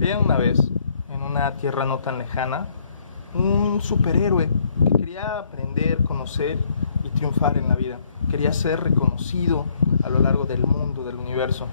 Había una vez, en una tierra no tan lejana, un superhéroe que quería aprender, conocer y triunfar en la vida. Quería ser reconocido a lo largo del mundo, del universo.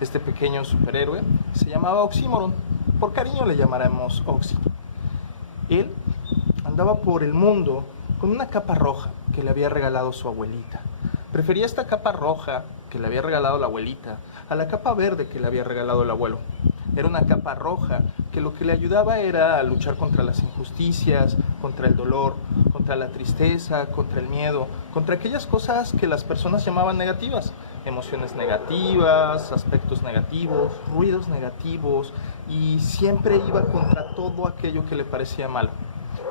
Este pequeño superhéroe se llamaba Oxímoron. Por cariño le llamaremos Oxy. Él andaba por el mundo con una capa roja que le había regalado su abuelita. Prefería esta capa roja que le había regalado la abuelita a la capa verde que le había regalado el abuelo. Era una capa roja que lo que le ayudaba era a luchar contra las injusticias, contra el dolor, contra la tristeza, contra el miedo, contra aquellas cosas que las personas llamaban negativas, emociones negativas, aspectos negativos, ruidos negativos, y siempre iba contra todo aquello que le parecía malo.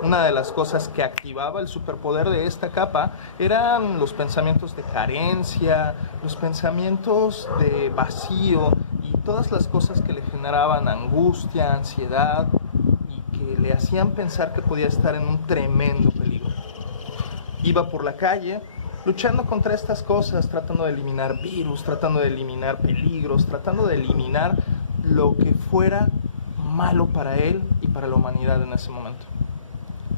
Una de las cosas que activaba el superpoder de esta capa eran los pensamientos de carencia, los pensamientos de vacío y todas las cosas que le generaban angustia, ansiedad y que le hacían pensar que podía estar en un tremendo peligro. Iba por la calle luchando contra estas cosas, tratando de eliminar virus, tratando de eliminar peligros, tratando de eliminar lo que fuera malo para él y para la humanidad en ese momento.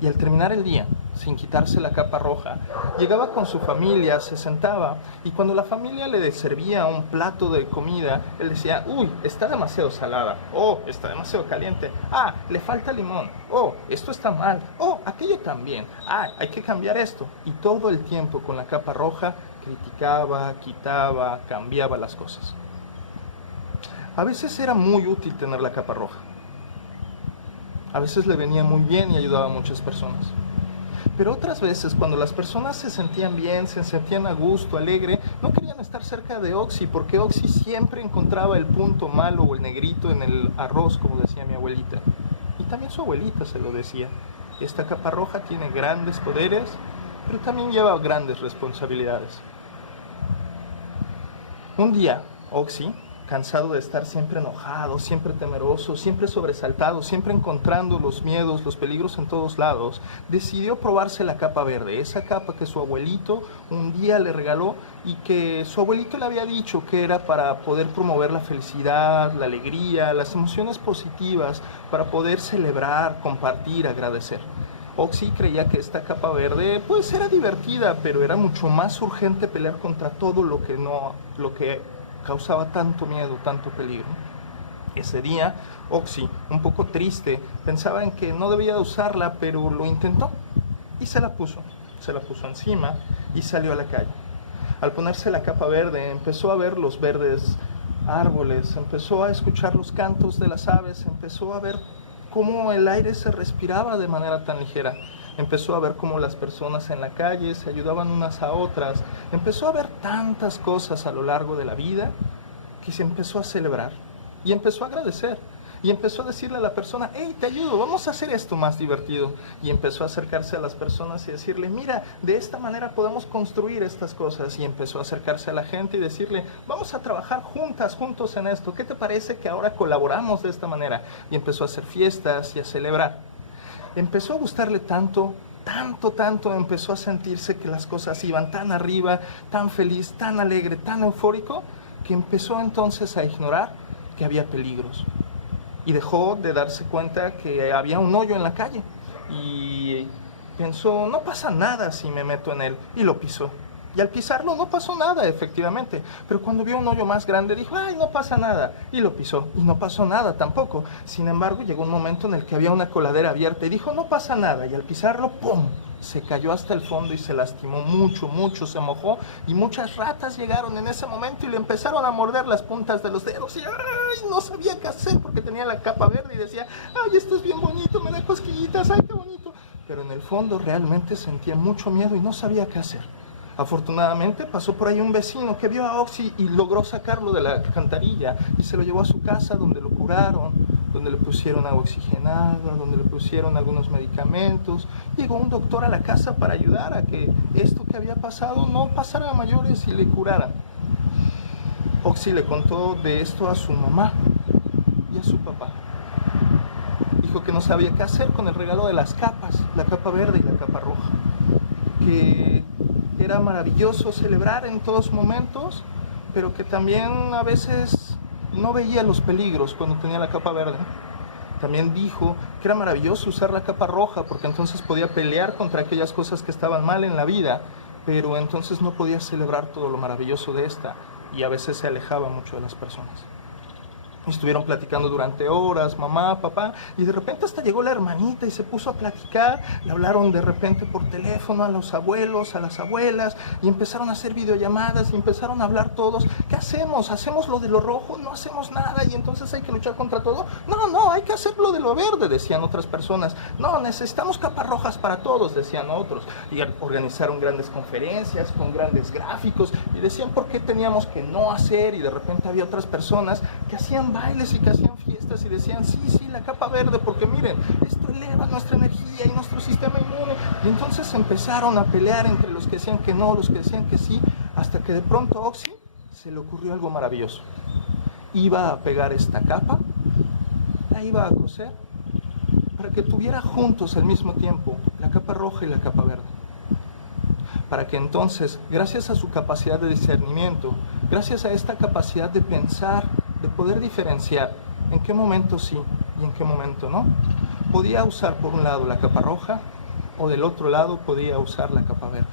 Y al terminar el día, sin quitarse la capa roja, llegaba con su familia, se sentaba, y cuando la familia le servía un plato de comida, él decía: uy, está demasiado salada, oh, está demasiado caliente, ah, le falta limón, oh, esto está mal, oh, aquello también, ah, hay que cambiar esto. Y todo el tiempo con la capa roja criticaba, quitaba, cambiaba las cosas. A veces era muy útil tener la capa roja. A veces le venía muy bien y ayudaba a muchas personas. Pero otras veces, cuando las personas se sentían bien, se sentían a gusto, alegre, no querían estar cerca de Oxy, porque Oxy siempre encontraba el punto malo o el negrito en el arroz, como decía mi abuelita. Y también su abuelita se lo decía. Esta capa roja tiene grandes poderes, pero también lleva grandes responsabilidades. Un día, Oxy, cansado de estar siempre enojado, siempre temeroso, siempre sobresaltado, siempre encontrando los miedos, los peligros en todos lados, decidió probarse la capa verde, esa capa que su abuelito un día le regaló y que su abuelito le había dicho que era para poder promover la felicidad, la alegría, las emociones positivas, para poder celebrar, compartir, agradecer. Oxy creía que esta capa verde pues era divertida, pero era mucho más urgente pelear contra todo lo que causaba tanto miedo, tanto peligro. Ese día, Oxy, un poco triste, pensaba en que no debía de usarla, pero lo intentó y se la puso encima y salió a la calle. Al ponerse la capa verde, empezó a ver los verdes árboles, empezó a escuchar los cantos de las aves, empezó a ver cómo el aire se respiraba de manera tan ligera. Empezó a ver cómo las personas en la calle se ayudaban unas a otras. Empezó a ver tantas cosas a lo largo de la vida que se empezó a celebrar y empezó a agradecer. Y empezó a decirle a la persona: hey, te ayudo, vamos a hacer esto más divertido. Y empezó a acercarse a las personas y decirle: mira, de esta manera podemos construir estas cosas. Y empezó a acercarse a la gente y decirle: vamos a trabajar juntos en esto. ¿Qué te parece que ahora colaboramos de esta manera? Y empezó a hacer fiestas y a celebrar. Empezó a gustarle tanto, empezó a sentirse que las cosas iban tan arriba, tan feliz, tan alegre, tan eufórico, que empezó entonces a ignorar que había peligros. Y dejó de darse cuenta que había un hoyo en la calle. Y pensó: no pasa nada si me meto en él. Y lo pisó. Y al pisarlo no pasó nada, efectivamente. Pero cuando vio un hoyo más grande, dijo: ay, no pasa nada. Y lo pisó. Y no pasó nada tampoco. Sin embargo, llegó un momento en el que había una coladera abierta y dijo: no pasa nada. Y al pisarlo, ¡pum!, se cayó hasta el fondo y se lastimó mucho, se mojó. Y muchas ratas llegaron en ese momento y le empezaron a morder las puntas de los dedos. Y ¡ay!, no sabía qué hacer porque tenía la capa verde y decía: ay, esto es bien bonito, me da cosquillitas, ay, qué bonito. Pero en el fondo realmente sentía mucho miedo y no sabía qué hacer. Afortunadamente pasó por ahí un vecino que vio a Oxy y logró sacarlo de la alcantarilla y se lo llevó a su casa, donde lo curaron, donde le pusieron agua oxigenada, donde le pusieron algunos medicamentos. Llegó un doctor a la casa para ayudar a que esto que había pasado no pasara a mayores y le curaran. Oxy le contó de esto a su mamá y a su papá. Dijo que no sabía qué hacer con el regalo de las capas, la capa verde y la capa roja. Que era maravilloso celebrar en todos momentos, pero que también a veces no veía los peligros cuando tenía la capa verde. También dijo que era maravilloso usar la capa roja porque entonces podía pelear contra aquellas cosas que estaban mal en la vida, pero entonces no podía celebrar todo lo maravilloso de esta y a veces se alejaba mucho de las personas. Estuvieron platicando durante horas, mamá, papá, y de repente hasta llegó la hermanita y se puso a platicar. Le hablaron de repente por teléfono a los abuelos, a las abuelas, y empezaron a hacer videollamadas y empezaron a hablar todos. ¿Qué hacemos? ¿Hacemos lo de lo rojo? No hacemos nada y entonces hay que luchar contra todo. No, hay que hacer lo de lo verde, decían otras personas. No, necesitamos capas rojas para todos, decían otros. Y organizaron grandes conferencias con grandes gráficos y decían por qué teníamos que no hacer, y de repente había otras personas que hacían bailes y que hacían fiestas y decían sí, la capa verde, porque miren, esto eleva nuestra energía y nuestro sistema inmune. Y entonces empezaron a pelear entre los que decían que no, los que decían que sí, hasta que de pronto a Oxy se le ocurrió algo maravilloso. Iba a pegar esta capa, la iba a coser para que tuviera juntos al mismo tiempo la capa roja y la capa verde. Para que entonces, gracias a su capacidad de discernimiento, gracias a esta capacidad de pensar, de poder diferenciar en qué momento sí y en qué momento no, podía usar por un lado la capa roja o del otro lado podía usar la capa verde.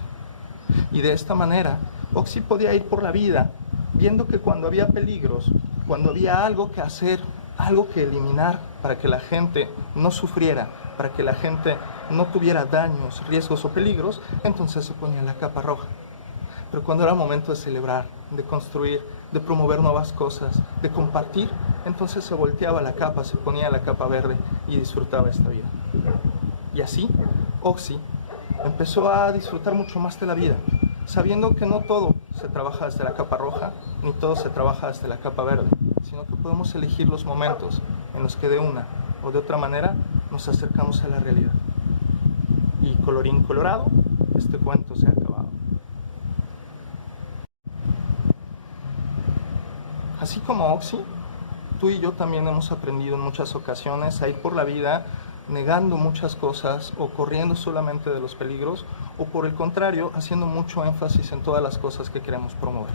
Y de esta manera, Oxy podía ir por la vida viendo que cuando había peligros, cuando había algo que hacer, algo que eliminar para que la gente no sufriera, para que la gente no tuviera daños, riesgos o peligros, entonces se ponía la capa roja. Pero cuando era momento de celebrar, de construir, de promover nuevas cosas, de compartir, entonces se volteaba la capa, se ponía la capa verde y disfrutaba esta vida. Y así, Oxy empezó a disfrutar mucho más de la vida, sabiendo que no todo se trabaja desde la capa roja, ni todo se trabaja desde la capa verde, sino que podemos elegir los momentos en los que de una o de otra manera nos acercamos a la realidad. Y colorín colorado, este cuento se ha acabado. Así como Oxy, tú y yo también hemos aprendido en muchas ocasiones a ir por la vida negando muchas cosas o corriendo solamente de los peligros o por el contrario haciendo mucho énfasis en todas las cosas que queremos promover.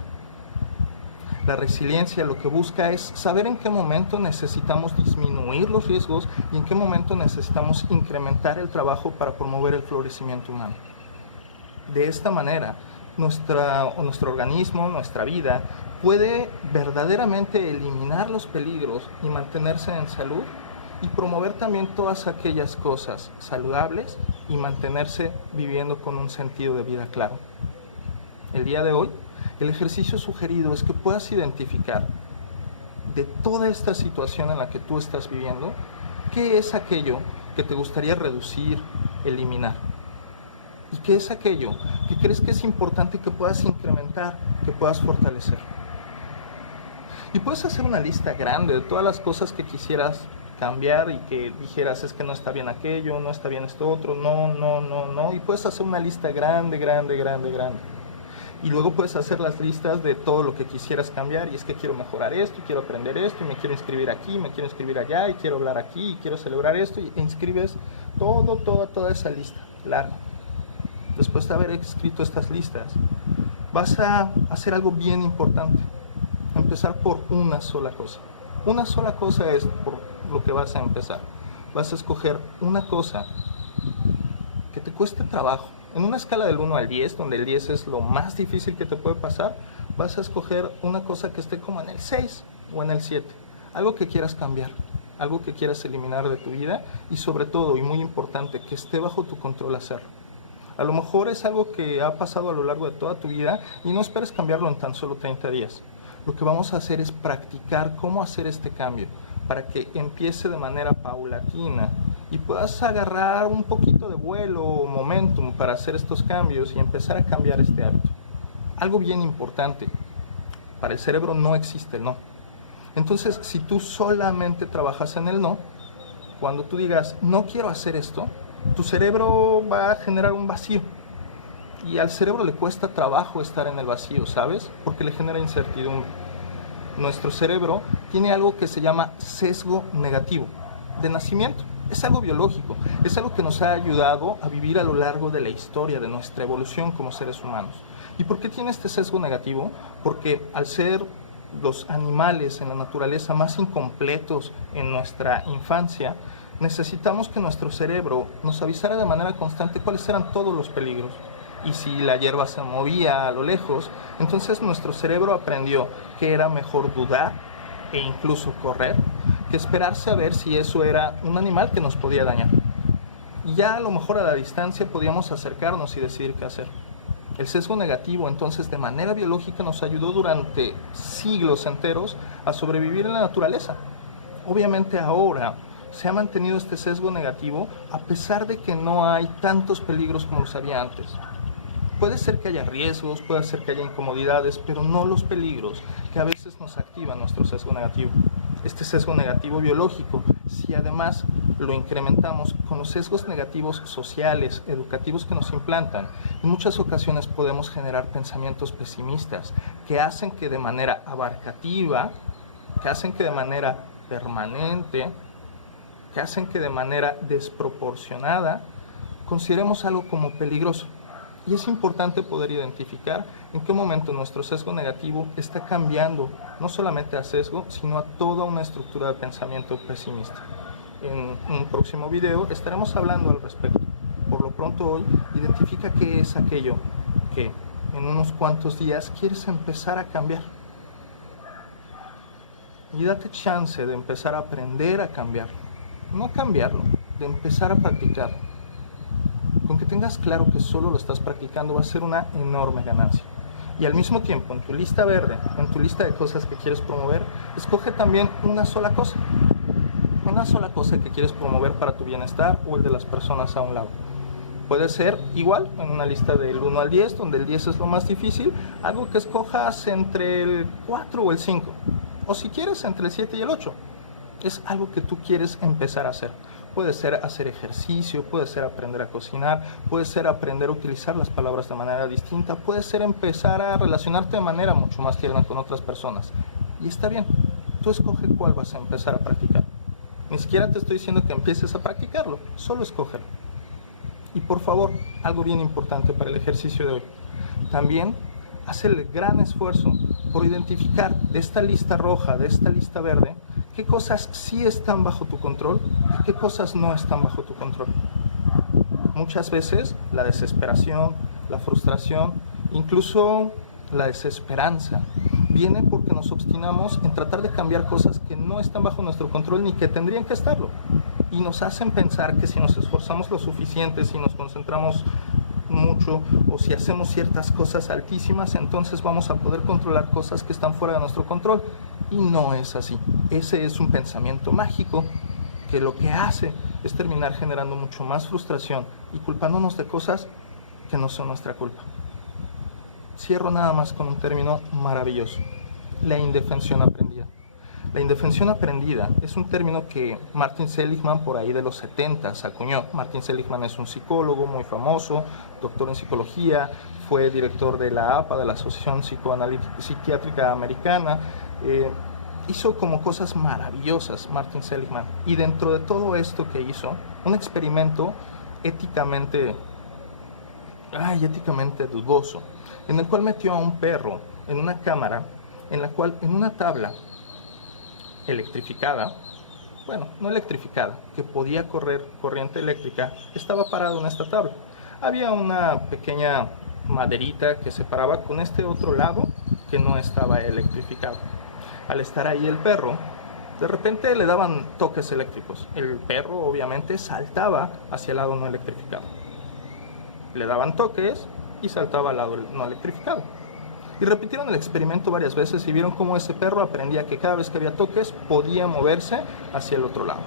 La resiliencia lo que busca es saber en qué momento necesitamos disminuir los riesgos y en qué momento necesitamos incrementar el trabajo para promover el florecimiento humano. De esta manera, nuestro organismo, nuestra vida, puede verdaderamente eliminar los peligros y mantenerse en salud y promover también todas aquellas cosas saludables y mantenerse viviendo con un sentido de vida claro. El día de hoy, el ejercicio sugerido es que puedas identificar de toda esta situación en la que tú estás viviendo, qué es aquello que te gustaría reducir, eliminar. ¿Y qué es aquello que crees que es importante que puedas incrementar, que puedas fortalecer? Y puedes hacer una lista grande de todas las cosas que quisieras cambiar y que dijeras es que no está bien aquello, no está bien esto otro, no. Y puedes hacer una lista grande. Y luego puedes hacer las listas de todo lo que quisieras cambiar y es que quiero mejorar esto, y quiero aprender esto, y me quiero inscribir aquí, me quiero inscribir allá, y quiero hablar aquí, y quiero celebrar esto, y inscribes toda esa lista larga. Después de haber escrito estas listas, vas a hacer algo bien importante. Empezar por una sola cosa. Una sola cosa es por lo que vas a empezar. Vas a escoger una cosa que te cueste trabajo. En una escala del 1 al 10, donde el 10 es lo más difícil que te puede pasar, vas a escoger una cosa que esté como en el 6 o en el 7. Algo que quieras cambiar, algo que quieras eliminar de tu vida y sobre todo, y muy importante, que esté bajo tu control hacerlo. A lo mejor es algo que ha pasado a lo largo de toda tu vida y no esperes cambiarlo en tan solo 30 días. Lo que vamos a hacer es practicar cómo hacer este cambio para que empiece de manera paulatina y puedas agarrar un poquito de vuelo o momentum para hacer estos cambios y empezar a cambiar este hábito. Algo bien importante, para el cerebro no existe el no. Entonces, si tú solamente trabajas en el no, cuando tú digas, no quiero hacer esto, tu cerebro va a generar un vacío. Y al cerebro le cuesta trabajo estar en el vacío, ¿sabes? Porque le genera incertidumbre. Nuestro cerebro tiene algo que se llama sesgo negativo de nacimiento. Es algo biológico, es algo que nos ha ayudado a vivir a lo largo de la historia de nuestra evolución como seres humanos. ¿Y por qué tiene este sesgo negativo? Porque al ser los animales en la naturaleza más incompletos en nuestra infancia, necesitamos que nuestro cerebro nos avisara de manera constante cuáles eran todos los peligros. Y si la hierba se movía a lo lejos, entonces nuestro cerebro aprendió que era mejor dudar e incluso correr que esperarse a ver si eso era un animal que nos podía dañar. Y ya a lo mejor a la distancia podíamos acercarnos y decidir qué hacer. El sesgo negativo entonces de manera biológica nos ayudó durante siglos enteros a sobrevivir en la naturaleza. Obviamente ahora se ha mantenido este sesgo negativo a pesar de que no hay tantos peligros como los había antes. Puede ser que haya riesgos, puede ser que haya incomodidades, pero no los peligros que a veces nos activan nuestro sesgo negativo. Este sesgo negativo biológico, si además lo incrementamos con los sesgos negativos sociales, educativos que nos implantan, en muchas ocasiones podemos generar pensamientos pesimistas que hacen que de manera abarcativa, que hacen que de manera permanente, que hacen que de manera desproporcionada consideremos algo como peligroso. Y es importante poder identificar en qué momento nuestro sesgo negativo está cambiando no solamente a sesgo, sino a toda una estructura de pensamiento pesimista. En un próximo video estaremos hablando al respecto. Por lo pronto hoy, identifica qué es aquello que en unos cuantos días quieres empezar a cambiar. Y date chance de empezar a aprender a cambiar. No cambiarlo, de empezar a practicarlo. Con que tengas claro que solo lo estás practicando va a ser una enorme ganancia. Y al mismo tiempo, en tu lista verde, en tu lista de cosas que quieres promover, escoge también una sola cosa. Una sola cosa que quieres promover para tu bienestar o el de las personas a un lado. Puede ser igual, en una lista del 1 al 10, donde el 10 es lo más difícil, algo que escojas entre el 4 o el 5. O si quieres, entre el 7 y el 8. Es algo que tú quieres empezar a hacer. Puede ser hacer ejercicio, puede ser aprender a cocinar, puede ser aprender a utilizar las palabras de manera distinta, puede ser empezar a relacionarte de manera mucho más tierna con otras personas. Y está bien, tú escoge cuál vas a empezar a practicar. Ni siquiera te estoy diciendo que empieces a practicarlo, solo escógelo. Y por favor, algo bien importante para el ejercicio de hoy. También haz el gran esfuerzo por identificar de esta lista roja, de esta lista verde, qué cosas sí están bajo tu control y qué cosas no están bajo tu control. Muchas veces la desesperación, la frustración, incluso la desesperanza, viene porque nos obstinamos en tratar de cambiar cosas que no están bajo nuestro control ni que tendrían que estarlo. Y nos hacen pensar que si nos esforzamos lo suficiente, si nos concentramos mucho o si hacemos ciertas cosas altísimas, entonces vamos a poder controlar cosas que están fuera de nuestro control. Y no es así. Ese es un pensamiento mágico que lo que hace es terminar generando mucho más frustración y culpándonos de cosas que no son nuestra culpa. Cierro nada más con un término maravilloso: la indefensión aprendida. La indefensión aprendida es un término que Martin Seligman por ahí de los 70 acuñó. Martin Seligman es un psicólogo muy famoso, doctor en psicología, fue director de la APA, de la Asociación Psiquiátrica Americana. Hizo como cosas maravillosas Martin Seligman. Y dentro de todo esto que hizo, un experimento éticamente dudoso, en el cual metió a un perro en una cámara, en la cual en una tabla electrificada, bueno, no electrificada, que podía correr corriente eléctrica, estaba parado en esta tabla. Había una pequeña maderita que separaba con este otro lado que no estaba electrificado. Al estar ahí el perro, de repente le daban toques eléctricos. El perro obviamente saltaba hacia el lado no electrificado. Le daban toques y saltaba al lado no electrificado. Y repitieron el experimento varias veces y vieron cómo ese perro aprendía que cada vez que había toques podía moverse hacia el otro lado.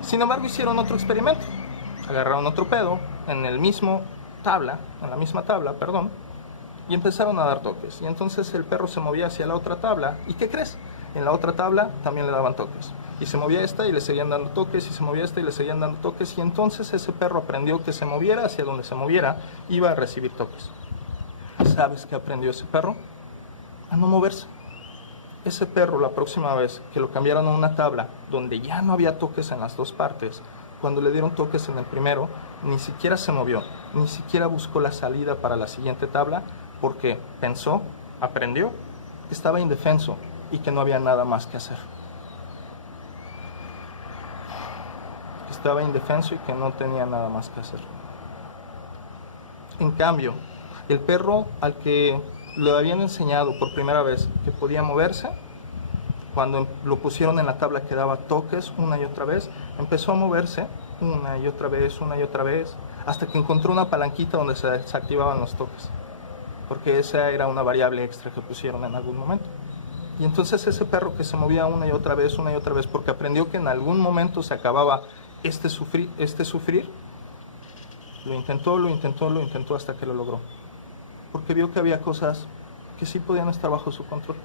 Sin embargo, hicieron otro experimento. Agarraron otro pedo en la misma tabla, y empezaron a dar toques. Y entonces el perro se movía hacia la otra tabla. ¿Y qué crees? En la otra tabla también le daban toques. Y se movía esta y le seguían dando toques, y se movía esta y le seguían dando toques. Y entonces ese perro aprendió que se moviera hacia donde se moviera, iba a recibir toques. ¿Sabes qué aprendió ese perro? A no moverse. Ese perro, la próxima vez que lo cambiaron a una tabla donde ya no había toques en las dos partes, cuando le dieron toques en el primero, ni siquiera se movió, ni siquiera buscó la salida para la siguiente tabla, porque pensó, aprendió que estaba indefenso y que no había nada más que hacer. Estaba indefenso y que no tenía nada más que hacer. En cambio, el perro al que le habían enseñado por primera vez que podía moverse, cuando lo pusieron en la tabla que daba toques una y otra vez, empezó a moverse una y otra vez, hasta que encontró una palanquita donde se desactivaban los toques, porque esa era una variable extra que pusieron en algún momento. Y entonces ese perro que se movía una y otra vez, porque aprendió que en algún momento se acababa este sufrir, lo intentó hasta que lo logró, porque vio que había cosas que sí podían estar bajo su control.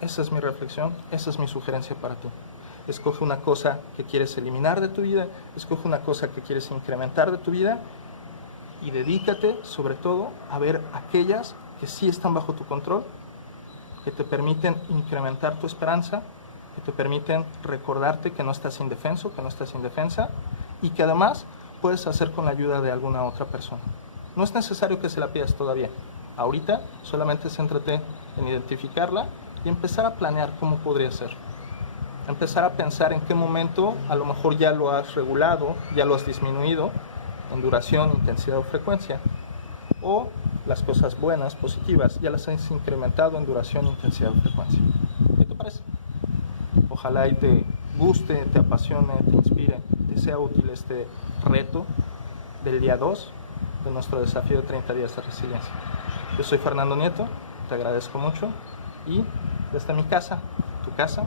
Esa es mi reflexión, esa es mi sugerencia para ti. Escoge una cosa que quieres eliminar de tu vida, escoge una cosa que quieres incrementar de tu vida y dedícate sobre todo a ver aquellas que sí están bajo tu control, que te permiten incrementar tu esperanza, que te permiten recordarte que no estás indefenso, que no estás indefensa y que además puedes hacer con la ayuda de alguna otra persona. No es necesario que se la pidas todavía. Ahorita solamente céntrate en identificarla y empezar a planear cómo podría ser. Empezar a pensar en qué momento a lo mejor ya lo has regulado, ya lo has disminuido en duración, intensidad o frecuencia. O las cosas buenas, positivas, ya las has incrementado en duración, intensidad o frecuencia. ¿Qué te parece? Ojalá y te guste, te apasione, te inspire, te sea útil este reto del día 2 de nuestro desafío de 30 días de resiliencia. Yo soy Fernando Nieto, te agradezco mucho y desde mi casa, tu casa,